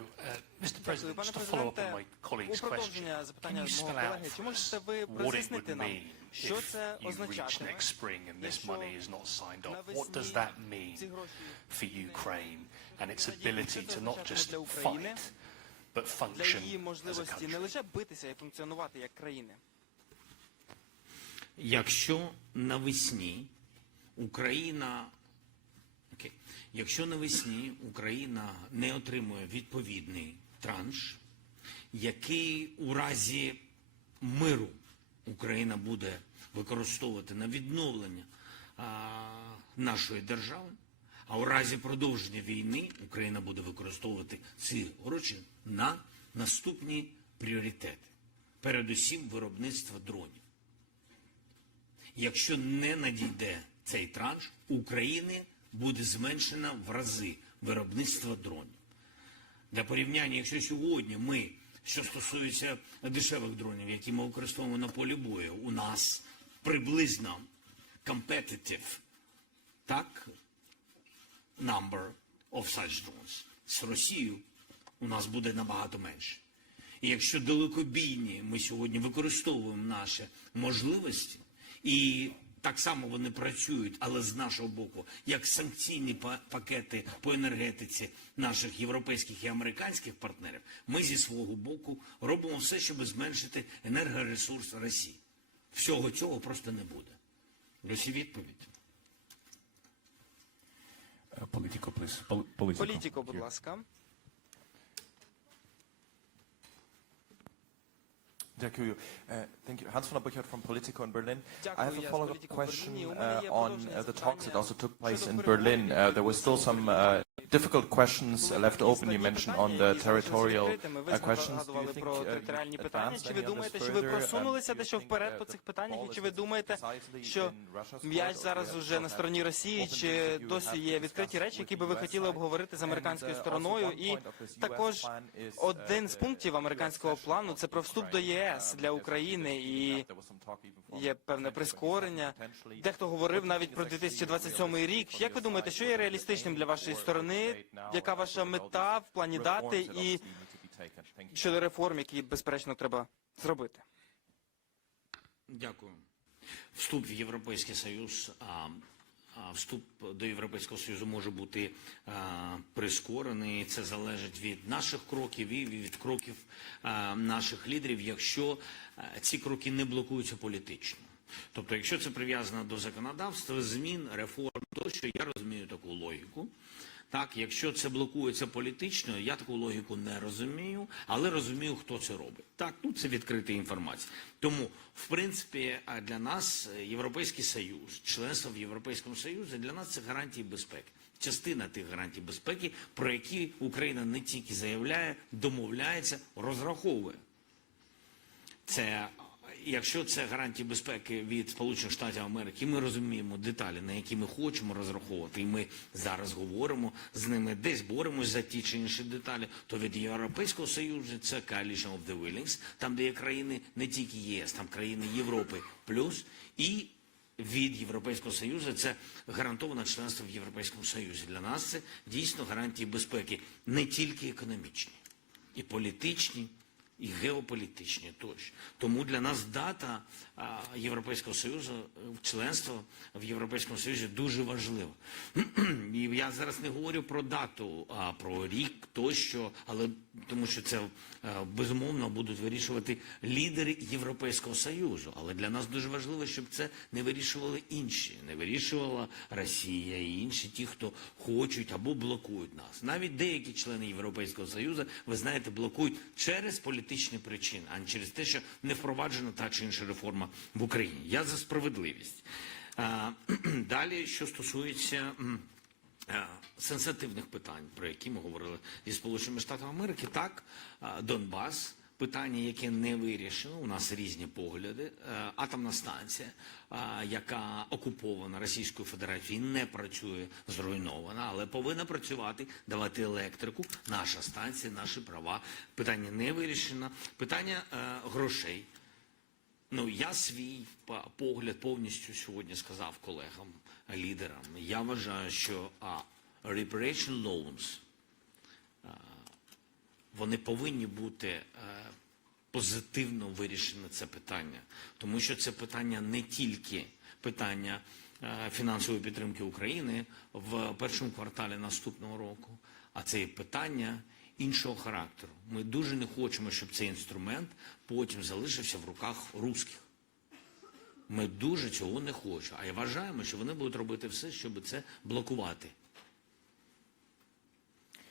Uh, Mr. Дякую, пане just to follow up on президенте. У продовження запитання мого колеги, чи можете ви what роз'яснити нам, що це означатиме, next spring and this якщо money is not signed off? навесні does that mean ці гроші for Ukraine and its ability to not just fight, but для function її можливості не лише битися і функціонувати як країни? Якщо навесні Україна окей, якщо навесні Україна не отримує відповідний транш, який у разі миру Україна буде використовувати на відновлення а, нашої держави, а у разі продовження війни Україна буде використовувати ці гроші на наступні пріоритети, передусім виробництво дронів. Якщо не надійде цей транш, України буде зменшено в рази виробництво дронів. Для порівняння, якщо сьогодні ми, що стосується дешевих дронів, які ми використовуємо на полі бою, у нас приблизно competitive, так, number of such drones. З Росією у нас буде набагато менше. І якщо далекобійні ми сьогодні використовуємо наші можливості, і так само вони працюють, але з нашого боку, як санкційні па- пакети по енергетиці наших європейських і американських партнерів, ми зі свого боку робимо все, щоб зменшити енергоресурс Росії. Всього цього просто не буде. Ось і відповідь. Pol- Politico. Політико, будь ласка. Uh, thank you. Hans von der Buchert from Politico in Berlin. I have a follow-up question uh, on uh, the talks that also took place in Berlin. Uh, there was still some... Uh difficult questions left open. You mentioned on the territorial uh, questions. Do you think про uh, територіальні питання. Чи ви думаєте, що ви? Um, просунулися дещо вперед uh, по the цих питаннях? І чи is ви думаєте, що м'яч зараз уже на стороні Росії, чи досі є відкриті речі, які the би ви хотіли обговорити з американською стороною? І також один з пунктів американського плану це про вступ до ЄС Um, для України, і є певне прискорення. Дехто говорив навіть про 2027 рік. Як ви думаєте, що є реалістичним для вашої or сторони? Яка ваша мета в плані дати і щодо реформ, які безперечно треба зробити? Дякую. Вступ в Європейський Союз, а, вступ до Європейського Союзу може бути а, прискорений. Це залежить від наших кроків і від кроків а, наших лідерів, якщо ці кроки не блокуються політично. Тобто, якщо це прив'язано до законодавства, змін, реформ, тощо я розумію таку логіку. Так, якщо це блокується політично, я таку логіку не розумію, але розумію, хто це робить. Так, ну це відкрита інформація. Тому, в принципі, а для нас е, Європейський Союз, членство в Європейському Союзі для нас це гарантії безпеки. Частина тих гарантій безпеки, про які Україна не тільки заявляє, домовляється, розраховує. Це якщо це гарантії безпеки від Сполучених Штатів Америки, ми розуміємо деталі, на які ми хочемо розраховувати, і ми зараз говоримо з ними, десь боремось за ті чи інші деталі. То від Європейського союзу це Coalition of the Willings, там де є країни не тільки ЄС, там країни Європи плюс і. Від Європейського Союзу це гарантоване членство в Європейському Союзі. Для нас це дійсно гарантії безпеки не тільки економічні, і політичні, і геополітичні тощо. Тому для нас дата Європейського Союзу, членство в Європейському Союзі дуже важливо. І я зараз не говорю про дату, а про рік тощо, але тому що це безумовно будуть вирішувати лідери Європейського Союзу. Але для нас дуже важливо, щоб це не вирішували інші, не вирішувала Росія і інші, ті, хто хочуть або блокують нас. Навіть деякі члени Європейського Союзу, ви знаєте, блокують через політичні причини, а не через те, що не впроваджена та чи інша реформа в Україні. Я за справедливість. Далі, що стосується. Сенситивних питань, про які ми говорили зі Сполученими Штатами Америки, так, Донбас, питання, яке не вирішено, у нас різні погляди. Е, Атомна станція, е, яка окупована Російською Федерацією, не працює, зруйнована, але повинна працювати, давати електрику. Наша станція, наші права. Питання не вирішено. Питання е, грошей. Ну, я свій погляд повністю сьогодні сказав колегам, лідерам. Я вважаю, що а, reparation loans, вони повинні бути е, позитивно вирішено це питання, тому що це питання не тільки питання е, фінансової підтримки України в першому кварталі наступного року, а це і питання іншого характеру. Ми дуже не хочемо, щоб цей інструмент потім залишився в руках русських. Ми дуже цього не хочемо. А я вважаємо, що вони будуть робити все, щоб це блокувати.